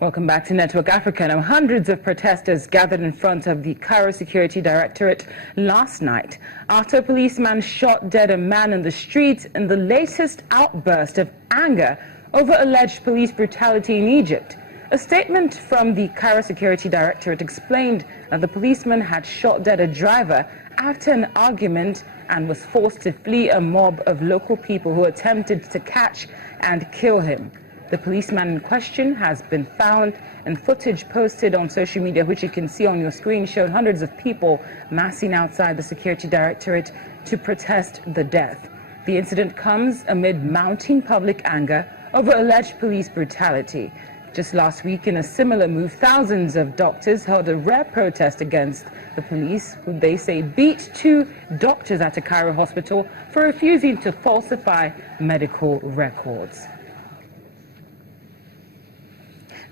Welcome back to Network Africa. Now, hundreds of protesters gathered in front of the Cairo Security Directorate last night after a policeman shot dead a man in the street in the latest outburst of anger over alleged police brutality in Egypt. A statement from the Cairo Security Directorate explained that the policeman had shot dead a driver after an argument and was forced to flee a mob of local people who attempted to catch and kill him. The policeman in question has been found, and footage posted on social media, which you can see on your screen, showed hundreds of people massing outside the Security Directorate to protest the death. The incident comes amid mounting public anger over alleged police brutality. Just last week, in a similar move, thousands of doctors held a rare protest against the police, who they say beat two doctors at a Cairo hospital for refusing to falsify medical records.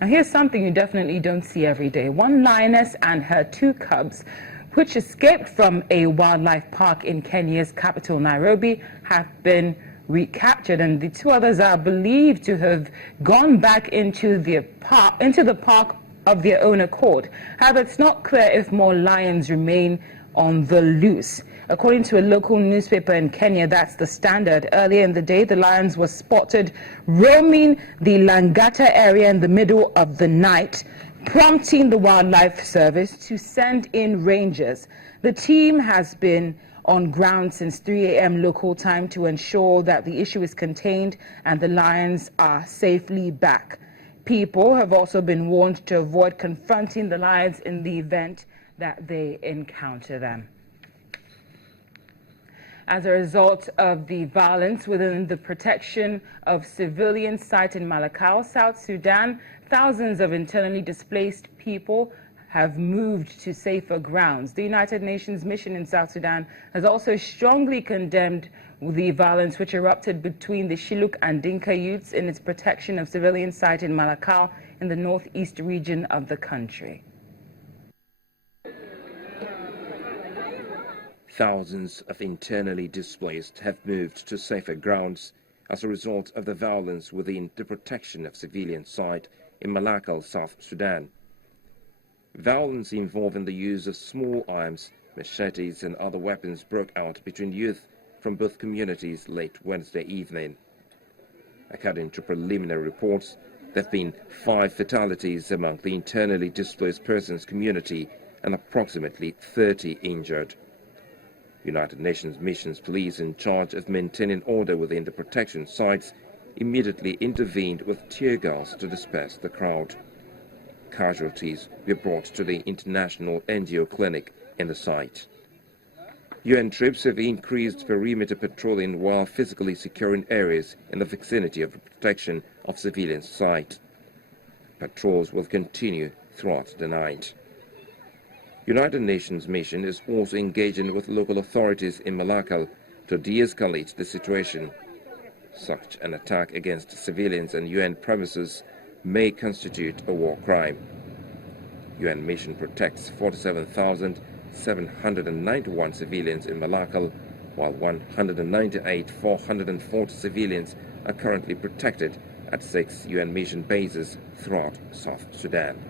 Now, here's something you definitely don't see every day. One lioness and her two cubs, which escaped from a wildlife park in Kenya's capital, Nairobi, have been recaptured, and the two others are believed to have gone back into the park of their own accord. However, it's not clear if more lions remain on the loose. According to a local newspaper in Kenya, that's the Standard, earlier in the day, the lions were spotted roaming the Langata area in the middle of the night, prompting the Wildlife Service to send in rangers. The team has been on ground since 3 a.m. local time to ensure that the issue is contained and the lions are safely back. People have also been warned to avoid confronting the lions in the event that they encounter them. As a result of the violence within the protection of civilian site in Malakal, South Sudan, thousands of internally displaced people have moved to safer grounds. The United Nations mission in South Sudan has also strongly condemned the violence which erupted between the Shilluk and Dinka youths in its protection of civilian site in Malakal in the northeast region of the country. Thousands of internally displaced have moved to safer grounds as a result of the violence within the protection of civilian site in Malakal, South Sudan. Violence involving the use of small arms, machetes and other weapons broke out between youth from both communities late Wednesday evening. According to preliminary reports, there have been 5 fatalities among the internally displaced persons community and approximately 30 injured. United Nations missions police in charge of maintaining order within the protection sites immediately intervened with tear gas to disperse the crowd. Casualties were brought to the international NGO clinic in the site. UN troops have increased perimeter patrolling while physically securing areas in the vicinity of the protection of civilian site. Patrols will continue throughout the night. United Nations mission is also engaging with local authorities in Malakal to de-escalate the situation. Such an attack against civilians and UN premises may constitute a war crime. UN mission protects 47,791 civilians in Malakal, while 198,440 civilians are currently protected at 6 UN mission bases throughout South Sudan.